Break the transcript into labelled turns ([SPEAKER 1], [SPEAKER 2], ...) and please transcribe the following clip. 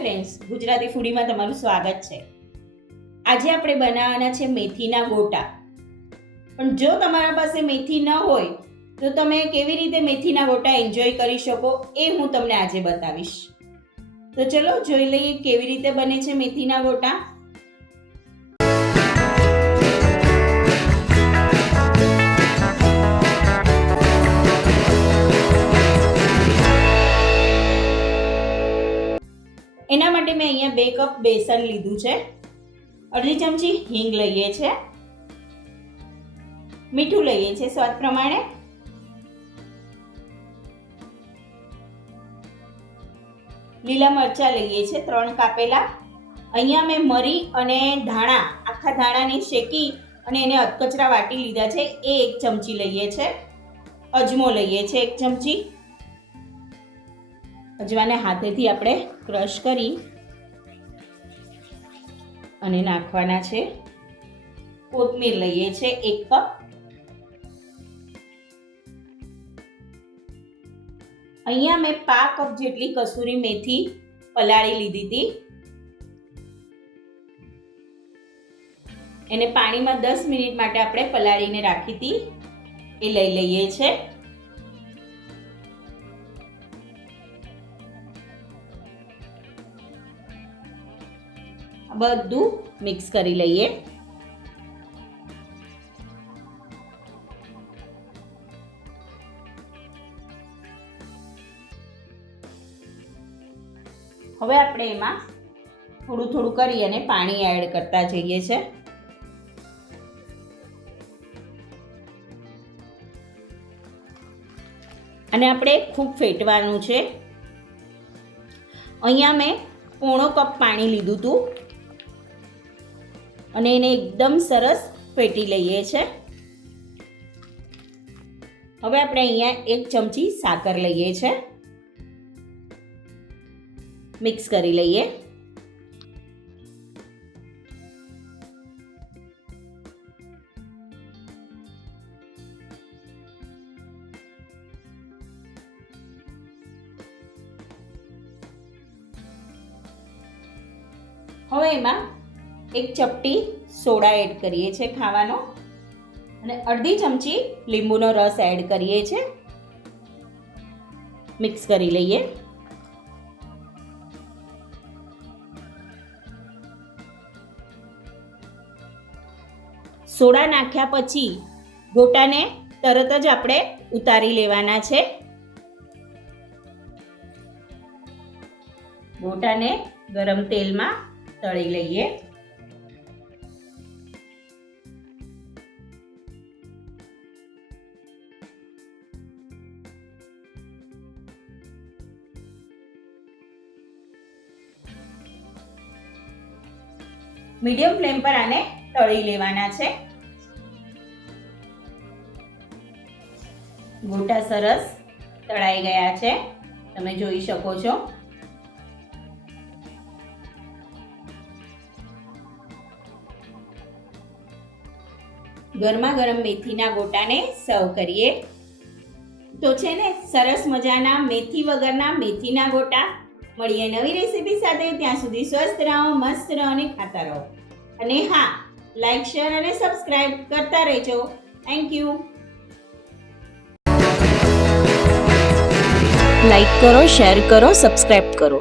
[SPEAKER 1] friends Gujarati ફૂડીમાં તમારું સ્વાગત છે આજે આપણે બનાવવાના છે મેથીના ગોટા પણ જો તમારા પાસે મેથી ન હોય તો તમે કેવી રીતે મેથીના ગોટા એન્જોય કરી શકો એ હું તમને આજે બતાવીશ તો ચલો જોઈ લઈએ કેવી રીતે બને છે મેથીના ગોટા એના માટે મેં અહીંયા બે કપ બેસન લીધું છે અડધી ચમચી હિંગ લઈએ છે મીઠું લઈએ છે સ્વાદ પ્રમાણે લીલા મરચાં લઈએ છે ત્રણ કાપેલા અહીંયા મેં મરી અને ધાણા આખા ધાણાને શેકી અને એને અધકચરા વાટી લીધા છે એ એક ચમચી લઈએ છે અજમો લઈએ છે એક ચમચી અજવાને હાથેથી આપણે ક્રશ કરી અને નાખવાના છે કોથમીર લઈએ છે એક કપ અહીંયા મેં પા કપ જેટલી કસૂરી મેથી પલાળી લીધી હતી એને પાણીમાં દસ મિનિટ માટે આપણે પલાળીને રાખી હતી એ લઈ લઈએ છીએ બધું મિક્સ કરી લઈએ હવે આપણે એમાં થોડું થોડું કરી અને પાણી એડ કરતા જઈએ છે અને આપણે ખૂબ ફેટવાનું છે અહીંયા મેં પોણો કપ પાણી લીધું હતું અને એને એકદમ સરસ ફેટી લઈએ છે હવે આપણે અહીંયા એક ચમચી સાકર લઈએ છે મિક્સ કરી લઈએ હવે એમાં એક ચપટી સોડા એડ કરીએ છીએ ખાવાનો અને અડધી ચમચી લીંબુનો રસ એડ કરીએ છીએ મિક્સ કરી લઈએ સોડા નાખ્યા પછી ગોટાને તરત જ આપણે ઉતારી લેવાના છે ગોટાને ગરમ તેલમાં તળી લઈએ મીડિયમ ફ્લેમ પર આને તળી લેવાના છે ગોટા સરસ તળાઈ ગયા છે તમે જોઈ શકો છો ગરમા ગરમ મેથીના ગોટાને સર્વ કરીએ તો છે ને સરસ મજાના મેથી વગરના મેથીના ગોટા મળીએ નવી રેસીપી સાથે ત્યાં સુધી સ્વસ્થ રહો મસ્ત રહો અને ખાતા રહો અને હા લાઈક શેર અને સબસ્ક્રાઈબ કરતા રહેજો થેન્ક યુ લાઈક કરો શેર કરો સબસ્ક્રાઈબ કરો